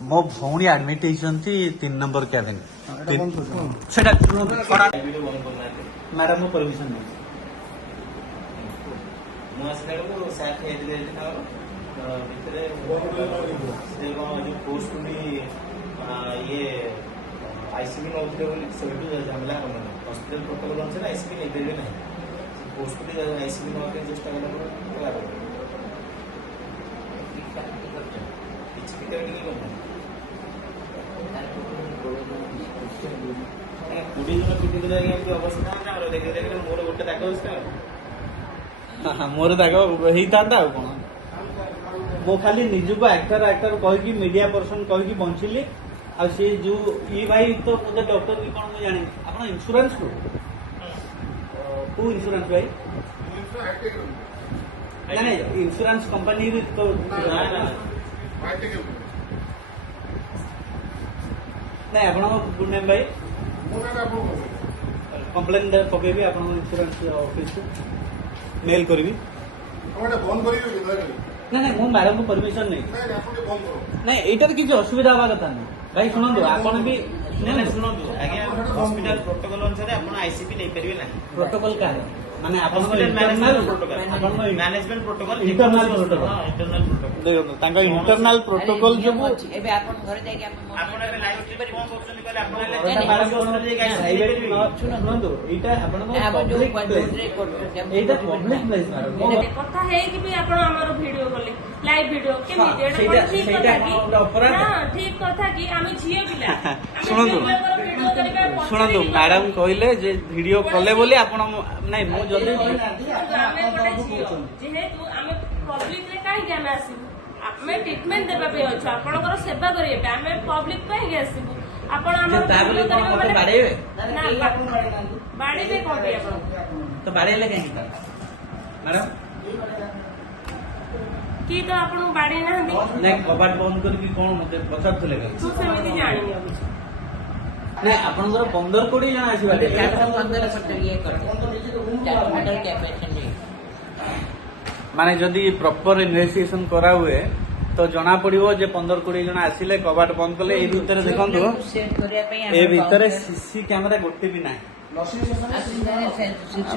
मो भौणी आडमिट होती 3 number cabin madam मो परमिशन नहीं ये आईसीबी नौकरी झमेला हॉस्पिटल प्रोटोकॉल अनुसार आईसीबी नहीं पारे ना पोस्ट आईसीबी नौकरी चेष्टा कला मोर गोटे दाग मोर दाग होता कौन मो खाली निजुक एक्टर एक्टर कहीकि मीडिया पर्सन कहीकि बंचिली आ सी जो ये भाई तो मुझे डॉक्टर भी कौन मुझे जानी आप इंश्योरेंस को इंश्योरेंस भाई नहीं इंश्योरेंस कंपनी भी तो नहीं आप गुड नेम भाई कम्प्लेन पकेबी आप इंश्योरेंस ऑफिस को मेल करी नहीं नहीं मो मैडम को परमिशन नहीं नहीं यहाँ किसी असुविधा हवा कथा नहीं भाई शुणु आपन भी शुणु आज्ञा हॉस्पिटल प्रोटोकॉल अनुसार आप आईसीबी नहीं पारे ना प्रोटोकॉल का माने आपन management protocol internal protocol internal protocol देखो तांका इंटरनल प्रोटोकॉल जो एबे आपन घर जाके आपन एबे लाइव स्ट्रीम कोन करछन कहले आपन मैडम को प्राइवेट शुणु एटा आपन पब्लिक एटा पब्लिक प्लेस मैडम कथा है कि भी आपण हमर वीडियो बोले लाइव वीडियो केमिति एटा ठीक कथा कि हां ठीक कथा कि आमे झियो पिला शुणु मैडम कहले जे वीडियो कले बोली आपण नहीं मो जल्दी जेहेतु आमे पब्लिक रे काहे कि आमे आसीबु आमे ट्रीटमेंट देबा पे अछि आपनकर सेवा करिए पे आमे पब्लिक पे ही आसीबु आपण हमर ताबले कोन मते बाड़ेबे ना बाड़ेबे कोन पे आपण तो बाड़ेले काहे मैडम कि तो आपण बाड़े ना हंदी नहीं कबाट बंद करके कोन मते पचारथले तू सेमिति जानि अबि नहीं आपनकर 15-20 जन आसीबा माने जदि प्रॉपर इन्वेस्टिगेशन करा हुए तो जना पड़िबो जे 15-20 जन आसिले कबाट बंद कले ए भीतर देखंतु ए भीतर सीसी कैमरा गोटे भी नाही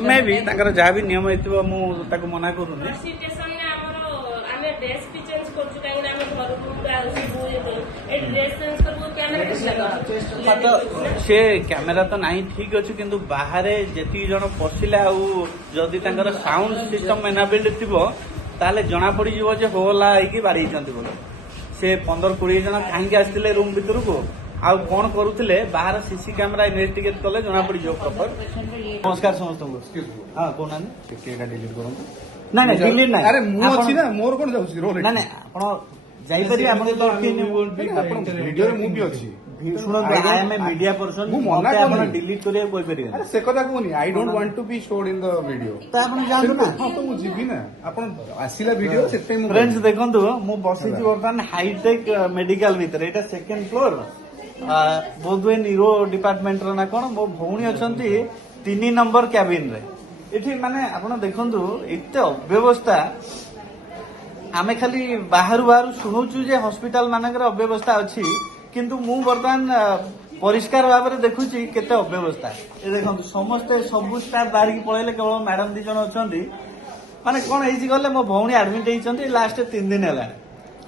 मैं भी ताकर जहाँ भी नियम हेतिबो मु ताको मना करूनी सिचुएशन ने हमरो आमे ड्रेस भी चेंज करछु काहे ना हम घर को आसीबु ए ड्रेस चेंज करबो कैमरा तो से कैमेरा तो नहीं ठीक अच्छे किंतु बाहर जेती जन पशिले आदि साउंड सिस्टम एनाबिल्ड थो ताले जना पड़ी जीवो जे होला होइकी बाड़ी बोले से 15-20 जन कहीं आसते रूम भीतर को आउ कौन करुले बाहर सीसी कैमेरा इन्वेस्टिगेट कले जना पड़ी जो प्रॉपर नमस्कार समस्त हाँ कहना डिलीट करूँ ना ना डिलीट ना अरे मुझे ना मोर कौन जाऊँ ना ना आप जाइपारे आप वीडियो रे मु भी अछि मीडिया पर्सन डिलीट करिया कोइ परिबे अरे से कथा कोनी I don't want to be showed in the video त आपण जानू ना हां तो मु जीबी ना आपण आसीला वीडियो सेते मु फ्रेंड्स देखंतु मु बसिची वर्तमान हाईटेक मेडिकल भीतर एटा सेकंड फ्लोर बोधवे न्यूरो डिपार्टमेंट रो ना कोन मो भौणी अछंती 3 नंबर कैबिन रे एठी माने आपण देखंतु एते अव्यवस्था आमे खाली बाहर शुणुचु जे हॉस्पिटल मानकर अव्यवस्था अच्छी किंतु मु बर्तमान परिष्कार भाव में देखुची केते अव्यवस्था ए देखंतु समस्ते सब स्टाफ बाहर की पळेले केवल मैडम 2 जन अछंती माने कोन हेछि गले मो भौणी एडमिट हेछंती लास्ट 3 दिन हैला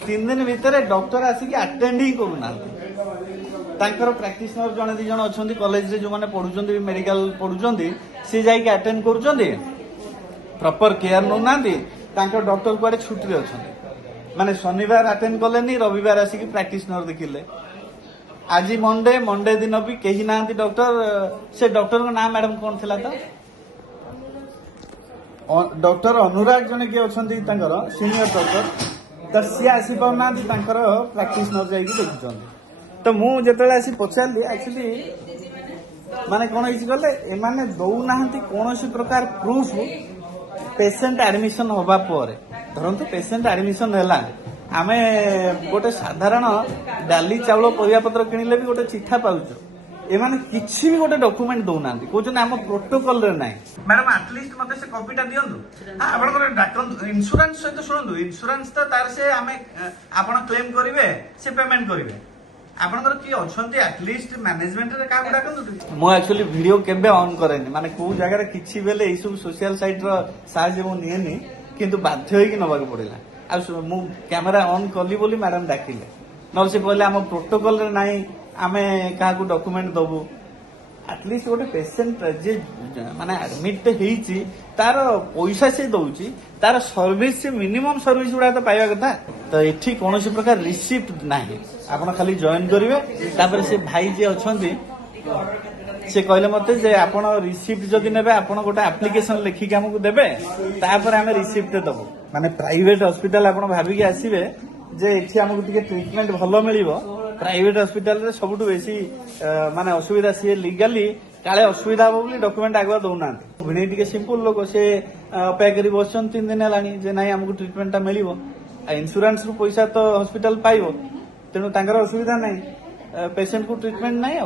3 दिन भीतर डॉक्टर आसिक अटेंड ही करूना तांकर प्रैक्टिशनर जने 2 जन अछंती कॉलेज रे जो माने पढुचंती मेडिकल पढुचंती से जाई के अटेंड करूचंती प्रॉपर केयर नो नांदी तांकर डॉक्टर कुआडे छुट्टी रे अछंती माने शनिवार अटेंड कलेनी रविवार आसिक प्रैक्टिशनर देखिले आज मंडे दिन भी कहीं ना डॉक्टर से डॉक्टर का नाम मैडम कौन थिला तो डॉक्टर अनुराग जने के अछंती तांकर सीनियर डॉक्टर तो सी आसी पाना प्रैक्टिशनर जाई देखुचंती तो मु जेतले आसी पचारली एक्चुअली माने कोन हिच गले ए माने दउ नाहंती कोनोसी प्रकार प्रूफ पेशेंट एडमिशन होबा परे धरंतु पेशेंट एडमिशन हैला आमे गोटे साधारण डाली चाउल परिया पत्र किनिले भी गोटे चिठा पाउछु एमाने किछि भी गोटे डॉक्यूमेंट दौना कहते आम प्रोटोकॉल रे नाही मैडम एटलिस्ट मते से कॉपीटा दियंतु आपन डाकन इंश्योरेंस सहित शुणु इंश्योरेंस तो तार से आमे आपण क्लेम करिवे से पेमेंट करिवे आपनकर की अछंती एटलिस्ट मैनेजमेंट रे काम डाकन मो एक्चुअली वीडियो केबे ऑन करेनी माने को जगह रे किछि बेले ई सब सोशल साइट रो साहाय्य मो नियनी किंतु बाध्य होई कि नबाक पड़िला आ मु कैमरा ऑन कली बोली मैडम डाकिले न से कहले हम प्रोटोकॉल रे नाही आमे काहाकू डॉक्यूमेंट दबु एटलिस्ट गोटे पेशेंट जे माने एडमिट हेइची तार पैसा से दउची तार सर्विस से मिनिमम सर्विस गुडा तो पाइबा कथा तो एठी कोनोसी प्रकार रिसिप्ट नाही आपण खाली जॉइन करिवे तापर से भाई जे अछंती से कहले मते जे आपण रिसिप्ट जदि नेबे आपण गोटे एप्लिकेशन लिखि के हमकु देबे तापर हमें रिसिप्ट दबु माने प्राइवेट हॉस्पिटल आपण भाबी के आसीबे जे एठी हमकु टिके ट्रीटमेंट भलो मिलिबो प्राइवेट हॉस्पिटल रे सबुठु बेसी माने असुविधा सी लीगली काले असुविधा हो बोली डॉक्यूमेंट आगवा दउना भिणी टिके सिंपल लोक से अपेक्षा करी बसन 3 दिन हेलानी जे नाही हमकु ट्रीटमेंटटा मिलिबो इंश्योरेंस रु पैसा तो हॉस्पिटल पाइबो तेनु तांकर असुविधा नाही पेशेंट को ट्रीटमेंट नाही आ